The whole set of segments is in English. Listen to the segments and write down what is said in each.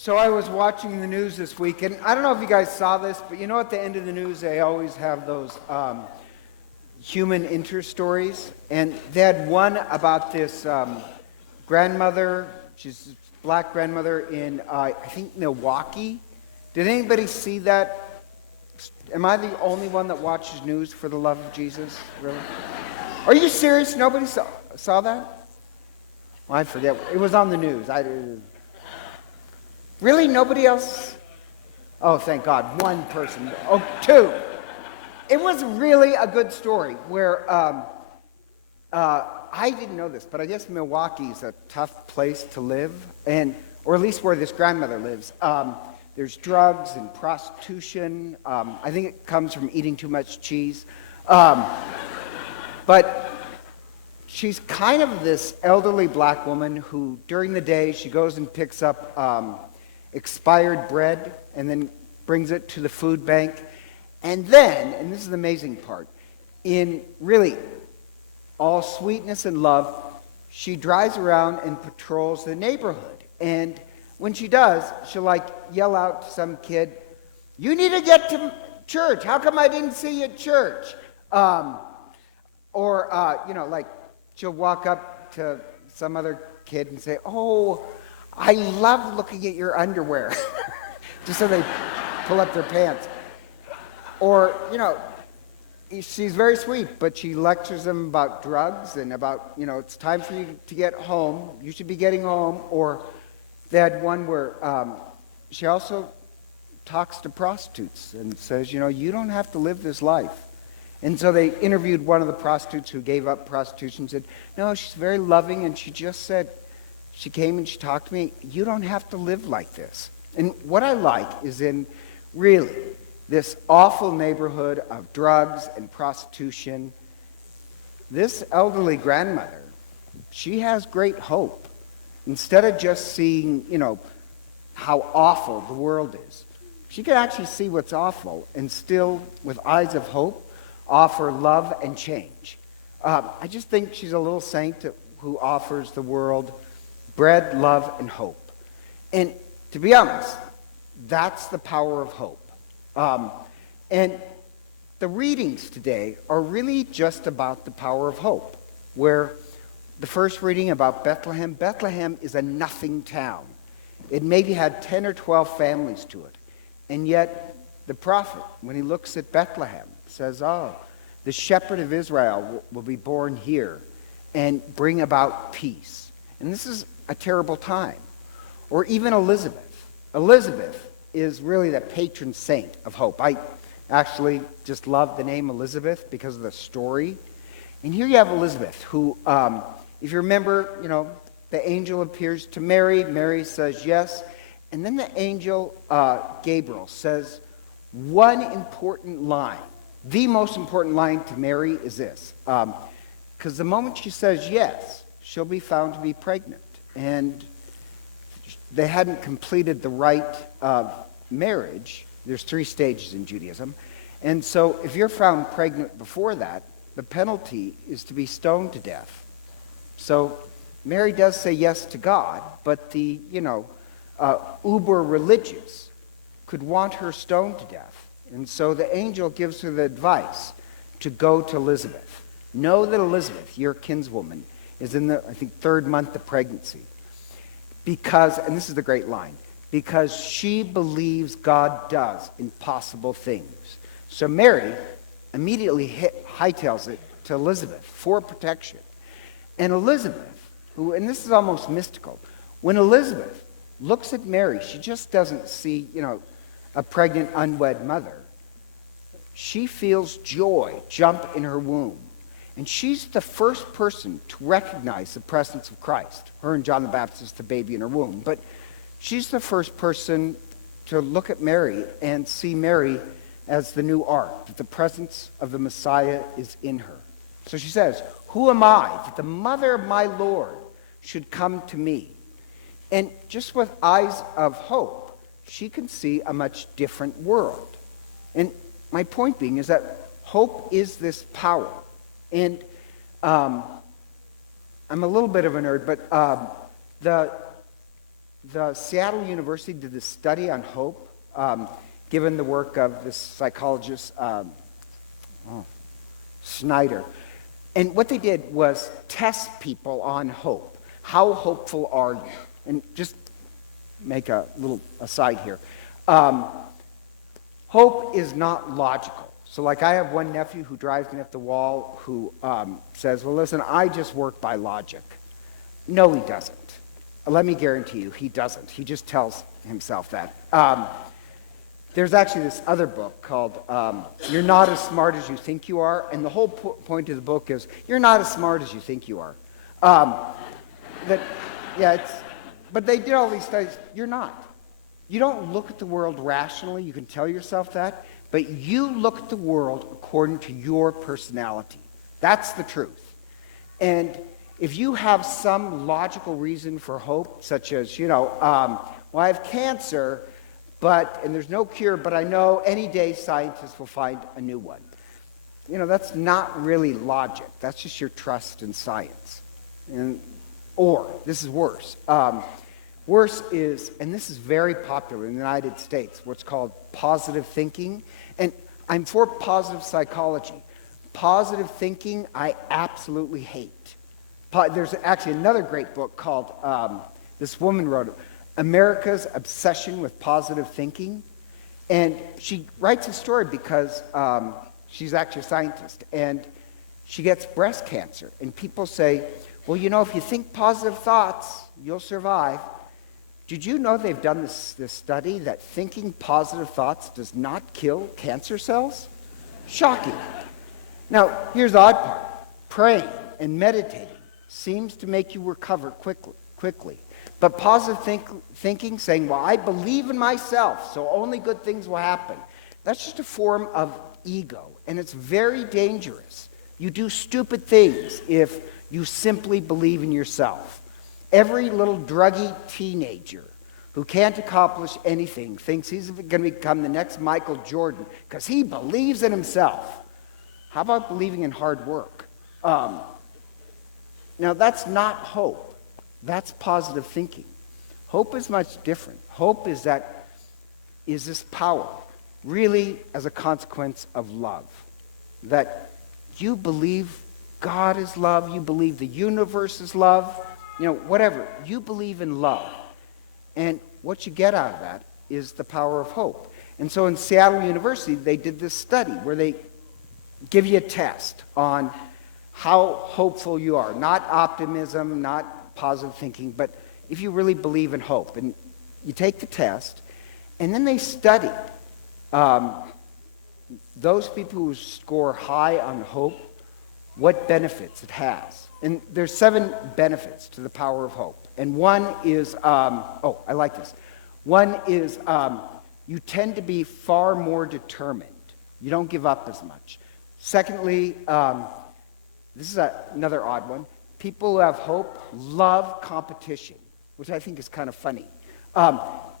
So I was watching the news this week, and I don't know if you guys saw this, but you know at the end of the news they always have those human interest stories, and they had one about this grandmother, she's a black grandmother in, I think, Milwaukee. Did anybody see that? Am I the only one that watches news for the love of Jesus? Really? Are you serious? Nobody saw that? Well, I forget. It was on the news. Really? Nobody else? Oh, thank God. One person. Oh, two. It was really a good story where I didn't know this, but I guess Milwaukee is a tough place to live, or at least where this grandmother lives. There's drugs and prostitution. I think it comes from eating too much cheese. But she's kind of this elderly black woman who, during the day, she goes and picks up expired bread and then brings it to the food bank. And then, and this is the amazing part, in really all sweetness and love, she drives around and patrols the neighborhood. And when she does, she'll yell out to some kid, "You need to get to church. How come I didn't see you at church?" She'll walk up to some other kid and say, "Oh, I love looking at your underwear." Just so they pull up their pants. Or, she's very sweet, but she lectures them about drugs and about, it's time for you to get home. You should be getting home. Or they had one where she also talks to prostitutes and says, you don't have to live this life. And so they interviewed one of the prostitutes who gave up prostitution and said, "No, she's very loving, and she just said," she came and she talked to me, "you don't have to live like this." And what I like is in really this awful neighborhood of drugs and prostitution, this elderly grandmother, she has great hope. Instead of just seeing, how awful the world is, she can actually see what's awful and still, with eyes of hope, offer love and change. I just think she's a little saint who offers the world bread, love, and hope. And to be honest, that's the power of hope. And the readings today are really just about the power of hope, where the first reading about Bethlehem, Bethlehem is a nothing town. It maybe had 10 or 12 families to it. And yet the prophet, when he looks at Bethlehem, says, "Oh, the shepherd of Israel will be born here and bring about peace." And this is a terrible time. Or even Elizabeth. Elizabeth is really the patron saint of hope. I actually just love the name Elizabeth because of the story. And here you have Elizabeth, who, if you remember, the angel appears to Mary. Mary says yes. And then the angel Gabriel says one important line. The most important line to Mary is this. Because the moment she says yes, she'll be found to be pregnant. And they hadn't completed the rite of marriage. There's 3 stages in Judaism. And so if you're found pregnant before that, the penalty is to be stoned to death. So Mary does say yes to God, but the, uber religious could want her stoned to death. And so the angel gives her the advice to go to Elizabeth. Know that Elizabeth, your kinswoman, is in the, 3rd month of pregnancy. Because, and this is the great line, because she believes God does impossible things. So Mary immediately hightails it to Elizabeth for protection. And Elizabeth, and this is almost mystical, when Elizabeth looks at Mary, she just doesn't see, a pregnant unwed mother. She feels joy jump in her womb. And she's the first person to recognize the presence of Christ. Her and John the Baptist, the baby in her womb. But she's the first person to look at Mary and see Mary as the new ark, that the presence of the Messiah is in her. So she says, "Who am I that the mother of my Lord should come to me?" And just with eyes of hope, she can see a much different world. And my point being is that hope is this power. And I'm a little bit of a nerd, but the Seattle University did this study on hope, given the work of this psychologist, Snyder. And what they did was test people on hope. How hopeful are you? And just make a little aside here. Hope is not logical. So like I have one nephew who drives me up the wall who says, well, listen, I just work by logic. No, he doesn't. Let me guarantee you, he doesn't. He just tells himself that. There's actually this other book called You're Not as Smart as You Think You Are, and the whole point of the book is, you're not as smart as you think you are. But they did all these studies. You're not. You don't look at the world rationally. You can tell yourself that. But you look at the world according to your personality. That's the truth. And if you have some logical reason for hope, such as, well, I have cancer, and there's no cure, but I know any day scientists will find a new one. That's not really logic. That's just your trust in science. Or, this is worse. Worse is, and this is very popular in the United States, what's called positive thinking. And I'm for positive psychology. Positive thinking, I absolutely hate. There's actually another great book called, this woman wrote it, America's Obsession with Positive Thinking. And she writes a story because she's actually a scientist. And she gets breast cancer. And people say, well, if you think positive thoughts, you'll survive. Did you know they've done this study that thinking positive thoughts does not kill cancer cells? Shocking. Now, here's the odd part. Praying and meditating seems to make you recover quickly. But positive thinking, saying, well, I believe in myself, so only good things will happen, that's just a form of ego, and it's very dangerous. You do stupid things if you simply believe in yourself. Every little druggy teenager who can't accomplish anything thinks he's going to become the next Michael Jordan because he believes in himself. How about believing in hard work? Now, that's not hope. That's positive thinking. Hope is much different. Hope is this power, really as a consequence of love. That you believe God is love, you believe the universe is love, whatever. You believe in love. And what you get out of that is the power of hope. And so in Seattle University, they did this study where they give you a test on how hopeful you are. Not optimism, not positive thinking, but if you really believe in hope. And you take the test, and then they studied those people who score high on hope, what benefits it has. And there's 7 benefits to the power of hope. And one is, I like this. One is you tend to be far more determined. You don't give up as much. Secondly, this is another odd one. People who have hope love competition, which I think is kind of funny.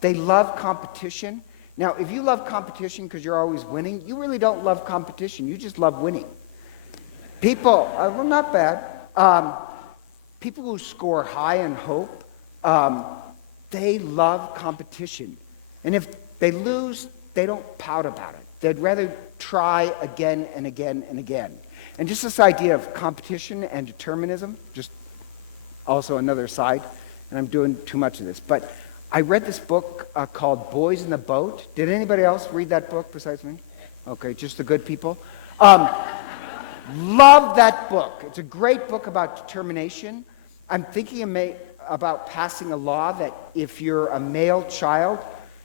They love competition. Now, if you love competition because you're always winning, you really don't love competition. You just love winning. People, well, not bad. People who score high in hope, they love competition. And if they lose, they don't pout about it. They'd rather try again and again and again. And just this idea of competition and determinism, just also another side, and I'm doing too much of this, but I read this book called Boys in the Boat. Did anybody else read that book besides me? Okay, just the good people. Love that book. It's a great book about determination. I'm thinking about passing a law that if you're a male child,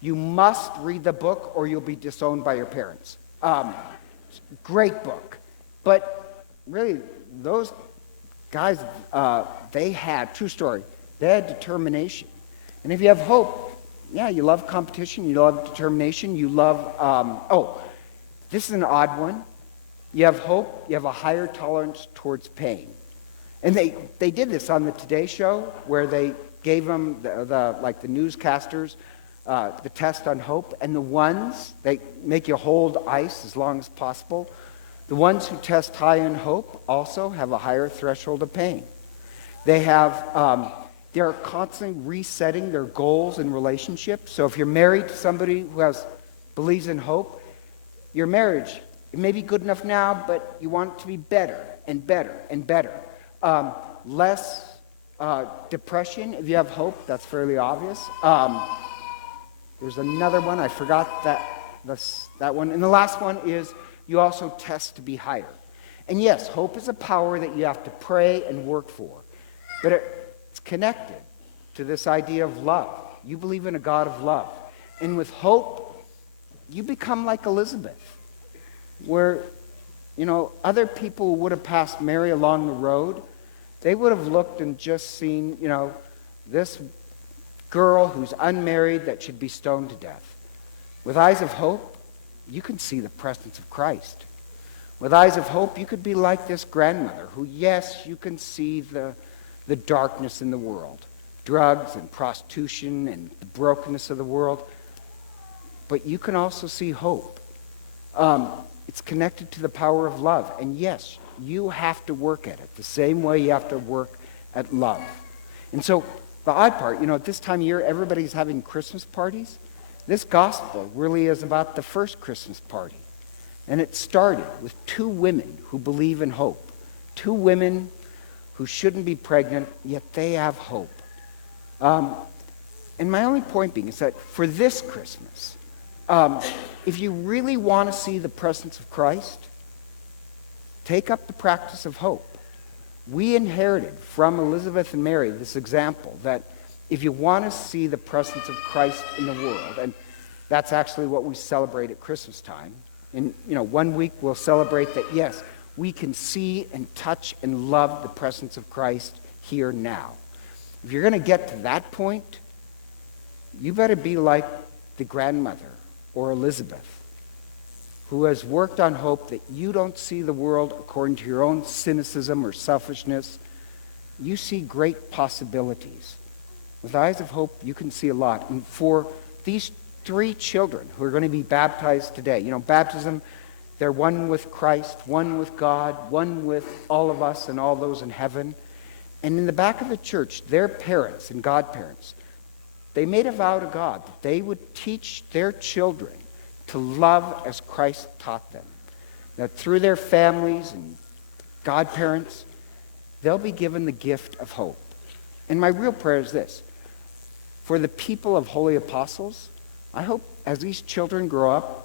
you must read the book or you'll be disowned by your parents. Great book. But really, those guys, they had, true story, they had determination. And if you have hope, yeah, you love competition, you love determination, you love, this is an odd one. You have hope, you have a higher tolerance towards pain. And they did this on the Today Show, where they gave them, the newscasters, the test on hope. And the ones, they make you hold ice as long as possible. The ones who test high in hope also have a higher threshold of pain. They They're constantly resetting their goals and relationships. So if you're married to somebody who believes in hope, your marriage, it may be good enough now, but you want it to be better and better and better. Less depression if you have hope. That's fairly obvious. There's another one. I forgot that one. And the last one is you also test to be higher. And yes, hope is a power that you have to pray and work for. But it's connected to this idea of love. You believe in a God of love. And with hope, you become like Elizabeth, where, other people would have passed Mary along the road. They would have looked and just seen, this girl who's unmarried that should be stoned to death. With eyes of hope, you can see the presence of Christ. With eyes of hope, you could be like this grandmother who, yes, you can see the darkness in the world, drugs and prostitution and the brokenness of the world, but you can also see hope. It's connected to the power of love. And yes, you have to work at it the same way you have to work at love. And so the odd part, at this time of year, everybody's having Christmas parties. This gospel really is about the first Christmas party. And it started with two women who believe in hope. Two women who shouldn't be pregnant, yet they have hope. And my only point being is that for this Christmas, if you really want to see the presence of Christ, take up the practice of hope. We inherited from Elizabeth and Mary this example that if you want to see the presence of Christ in the world, and that's actually what we celebrate at Christmas time. In 1 week we'll celebrate that, yes, we can see and touch and love the presence of Christ here now. If you're going to get to that point, you better be like the grandmother or Elizabeth, who has worked on hope that you don't see the world according to your own cynicism or selfishness. You see great possibilities. With eyes of hope, you can see a lot. And for these 3 children who are going to be baptized today, baptism, they're one with Christ, one with God, one with all of us and all those in heaven. And in the back of the church, their parents and godparents, they made a vow to God that they would teach their children to love as Christ taught them. That through their families and godparents, they'll be given the gift of hope. And my real prayer is this. For the people of Holy Apostles, I hope as these children grow up,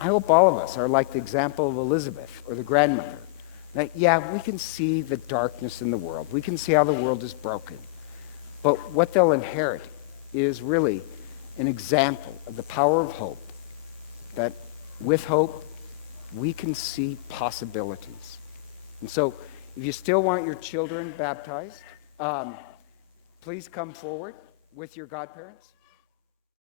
I hope all of us are like the example of Elizabeth or the grandmother. That, we can see the darkness in the world. We can see how the world is broken. But what they'll inherit is really an example of the power of hope. That with hope, we can see possibilities. And so, if you still want your children baptized, please come forward with your godparents.